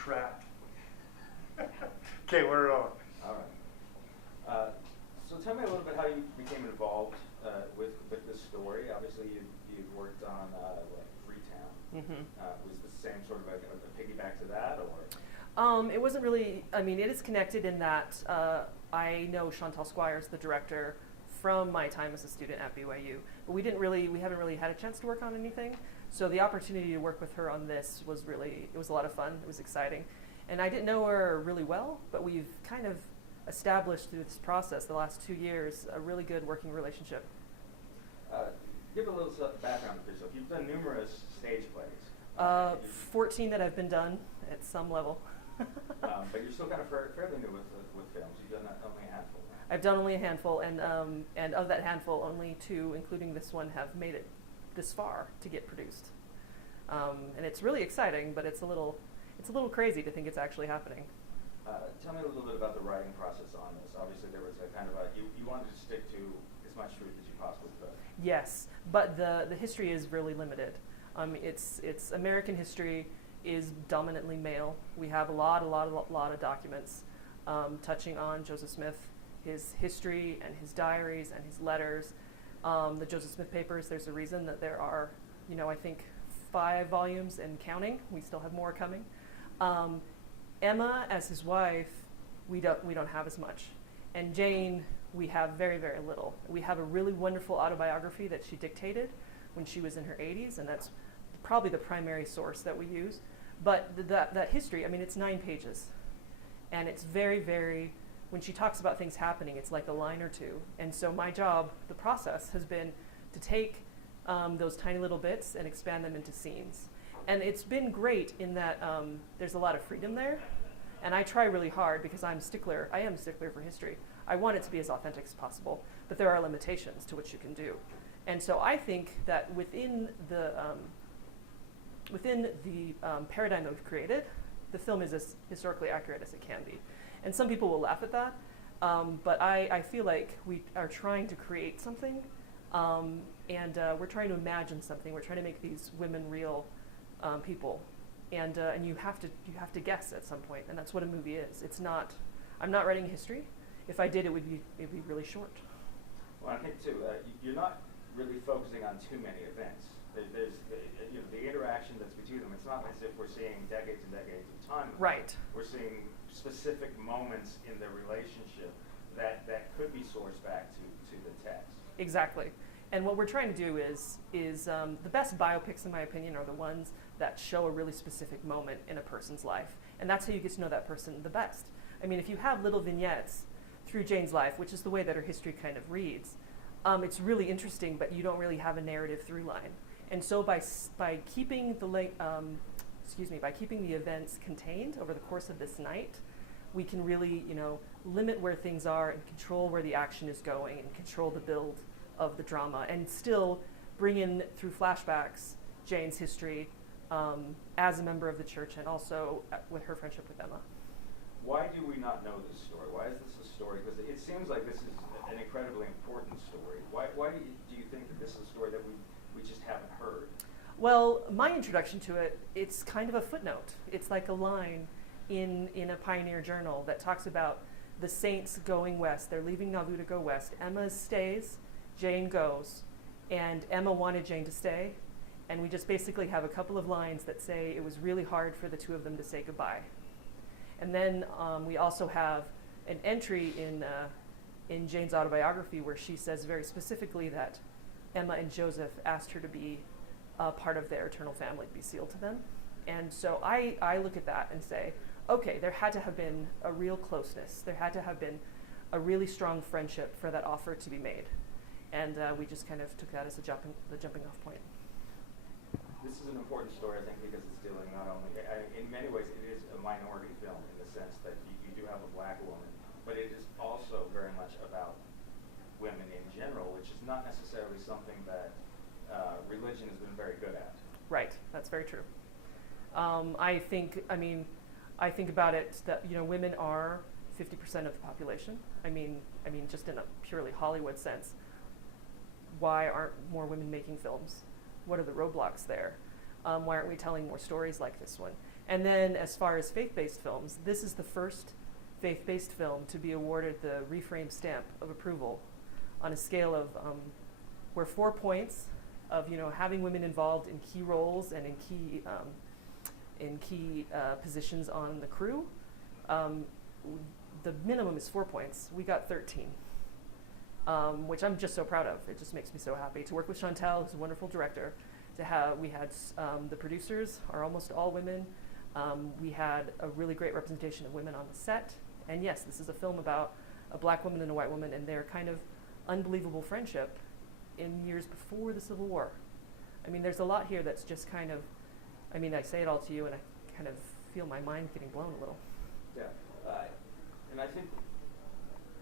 track. Okay, we're rolling. All right. So tell me a little bit how you became involved with this story. Obviously, you'd worked on Freetown. Mm-hmm. Was the same sort of a piggyback to that, or? It wasn't really. I mean, it is connected in that I know Chantal Squires, the director, from my time as a student at BYU. But we haven't really had a chance to work on anything. So the opportunity to work with her on this was it was a lot of fun. It was exciting. And I didn't know her really well, but we've kind of established through this process the last 2 years a really good working relationship. Give a little background of yourself. You've done numerous stage plays. 14 that have been done at some level. But you're still kind of fairly new with films. You've done only a handful. I've done only a handful, and of that handful, only 2, including this one, have made it this far to get produced. And it's really exciting, but it's a little crazy to think it's actually happening. Tell me a little bit about the writing process on this. Obviously, there was a kind of you wanted to stick to as much truth as you possibly could. Yes, but the history is really limited. It's American history is dominantly male. We have a lot of documents touching on Joseph Smith, his history and his diaries and his letters. The Joseph Smith papers, there's a reason that there are, I think 5 volumes and counting. We still have more coming. Emma, as his wife, we don't have as much. And Jane, we have very, very little. We have a really wonderful autobiography that she dictated when she was in her 80s, and that's probably the primary source that we use. But that history, it's 9 pages. And it's very, very, when she talks about things happening, it's like a line or 2. And so my job, the process, has been to take those tiny little bits and expand them into scenes. And it's been great in that there's a lot of freedom there. And I try really hard because I am a stickler for history. I want it to be as authentic as possible, but there are limitations to what you can do. And so I think that within the paradigm that we've created, the film is as historically accurate as it can be. And some people will laugh at that, but I feel like we are trying to create something, and we're trying to imagine something. We're trying to make these women real people, and you have to guess at some point, and that's what a movie is. I'm not writing history. If I did, it'd be really short. Well, I think too, you're not really focusing on too many events. There's the interaction that's between them. It's not as if we're seeing decades and decades of time. Right. We're seeing specific moments in their relationship that could be sourced back to the text. Exactly. And what we're trying to do is the best biopics, in my opinion, are the ones that show a really specific moment in a person's life. And that's how you get to know that person the best. If you have little vignettes through Jane's life, which is the way that her history kind of reads, it's really interesting, but you don't really have a narrative through line. And so by keeping by keeping the events contained over the course of this night, we can really, limit where things are and control where the action is going and control the build of the drama, and still bring in through flashbacks Jane's history as a member of the church, and also with her friendship with Emma. Why do we not know this story? Why is this a story? Because it seems like this is an incredibly important story. Why do you think that this is a story that we just haven't heard? Well, my introduction to it, it's kind of a footnote. It's like a line in a pioneer journal that talks about the saints going west. They're leaving Nauvoo to go west. Emma stays, Jane goes, and Emma wanted Jane to stay. And we just basically have a couple of lines that say it was really hard for the 2 of them to say goodbye. And then we also have an entry in Jane's autobiography where she says very specifically that Emma and Joseph asked her to be part of their eternal family, be sealed to them. And so I look at that and say, okay, there had to have been a real closeness. There had to have been a really strong friendship for that offer to be made. And we just kind of took that as the jumping off point. This is an important story, I think, because it's dealing not only, in many ways, it is a minority film in the sense that you do have a black woman, but it is also very much about women in general, which is not necessarily something that religion has been very good at. Right, that's very true. I think about it that women are 50% of the population. Just in a purely Hollywood sense. Why aren't more women making films? What are the roadblocks there? Why aren't we telling more stories like this one? And then as far as faith-based films, this is the first faith-based film to be awarded the Reframe stamp of approval on a scale of where 4 points of having women involved in key roles and in key positions on the crew. The minimum is 4 points. We got 13, which I'm just so proud of. It just makes me so happy to work with Chantel, who's a wonderful director. We had the producers are almost all women. We had a really great representation of women on the set. And yes, this is a film about a black woman and a white woman and their kind of unbelievable friendship in years before the Civil War. I mean, there's a lot here that's just kind of, I mean, I say it all to you and I kind of feel my mind getting blown a little. Yeah, and I think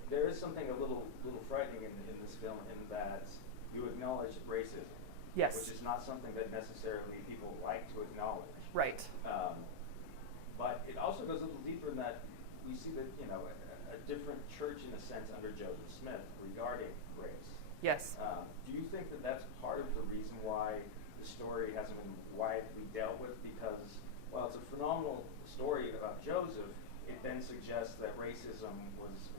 there is something a little frightening in this film in that you acknowledge racism. Yes. Which is not something that necessarily people like to acknowledge. Right. But it also goes a little deeper in that we see that, a different church in a sense under Joseph Smith regarding race. Yes. Do you think that that's part of the reason why the story hasn't been widely dealt with? Because while it's a phenomenal story about Joseph, it then suggests that racism was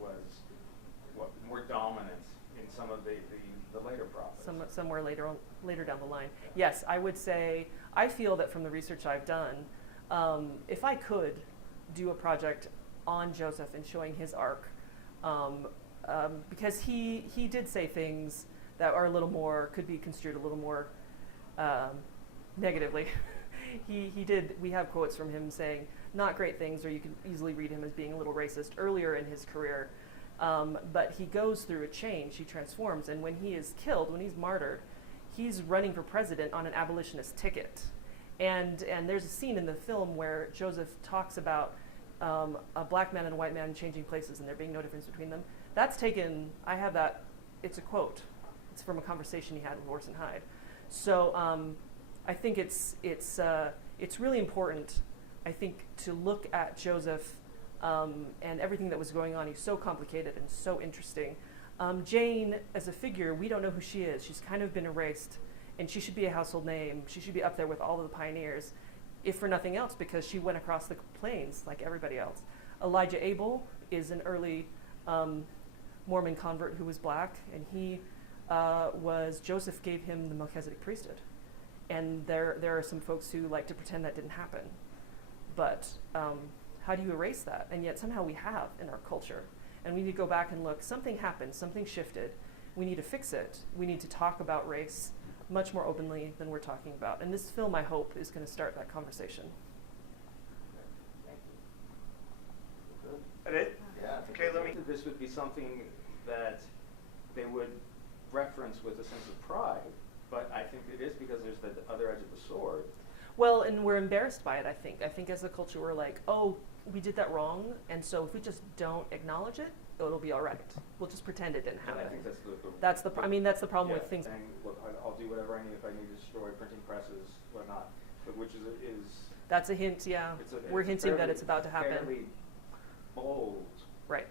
more dominant in some of the later prophets. Somewhere later down the line. Yes, I would say, I feel that from the research I've done, if I could do a project on Joseph and showing his arc, because he did say things that are a little more, could be construed a little more negatively. He did, we have quotes from him saying not great things, or you can easily read him as being a little racist earlier in his career. But he goes through a change, he transforms, and when he is killed, when he's martyred, he's running for president on an abolitionist ticket. And there's a scene in the film where Joseph talks about a black man and a white man changing places and there being no difference between them. That's taken, I have that, it's a quote. It's from a conversation he had with Orson Hyde. So I think it's really important, I think, to look at Joseph and everything that was going on. He's so complicated and so interesting. Jane, as a figure, we don't know who she is. She's kind of been erased, and she should be a household name. She should be up there with all of the pioneers, if for nothing else, because she went across the plains like everybody else. Elijah Abel is an early Mormon convert who was black, and he Joseph gave him the Melchizedek priesthood. And there are some folks who like to pretend that didn't happen. But how do you erase that? And yet somehow we have in our culture. And we need to go back and look, something happened, something shifted. We need to fix it. We need to talk about race much more openly than we're talking about. And this film, I hope, is going to start that conversation. Thank you. Good. That it? Yeah. Okay, let me. This would be something that they would reference with a sense of pride, but I think it is because there's the other edge of the sword. Well, and we're embarrassed by it, I think. I think as a culture we're like, oh, we did that wrong, and so if we just don't acknowledge it, it'll be all right. We'll just pretend it didn't happen. And I think that's the problem with things. Saying, look, I'll do whatever I need if I need to destroy printing presses, whatnot, but which is that's a hint, yeah. We're hinting that it's about to happen. Fairly bold right.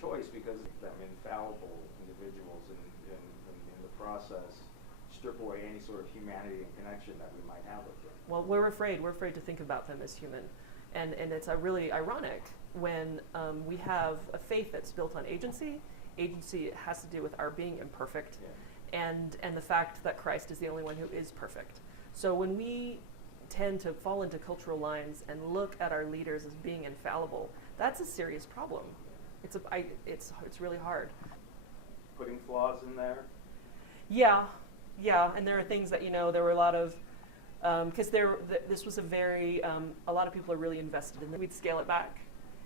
Choice because them infallible individuals in the process strip away any sort of humanity and connection that we might have with them. Well, we're afraid to think about them as human. And it's really ironic when we have a faith that's built on agency. Agency has to do with our being imperfect, yeah. and the fact that Christ is the only one who is perfect. So when we tend to fall into cultural lines and look at our leaders as being infallible, that's a serious problem. It's really hard. Putting flaws in there? Yeah, and there are things that, there were a lot of, because this was a lot of people are really invested in it. We'd scale it back.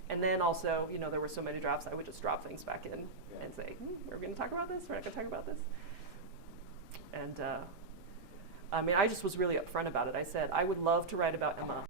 And then also, there were so many drafts, I would just drop things back in and say, we're going to talk about this, we're not going to talk about this. And I just was really upfront about it. I said, I would love to write about Emma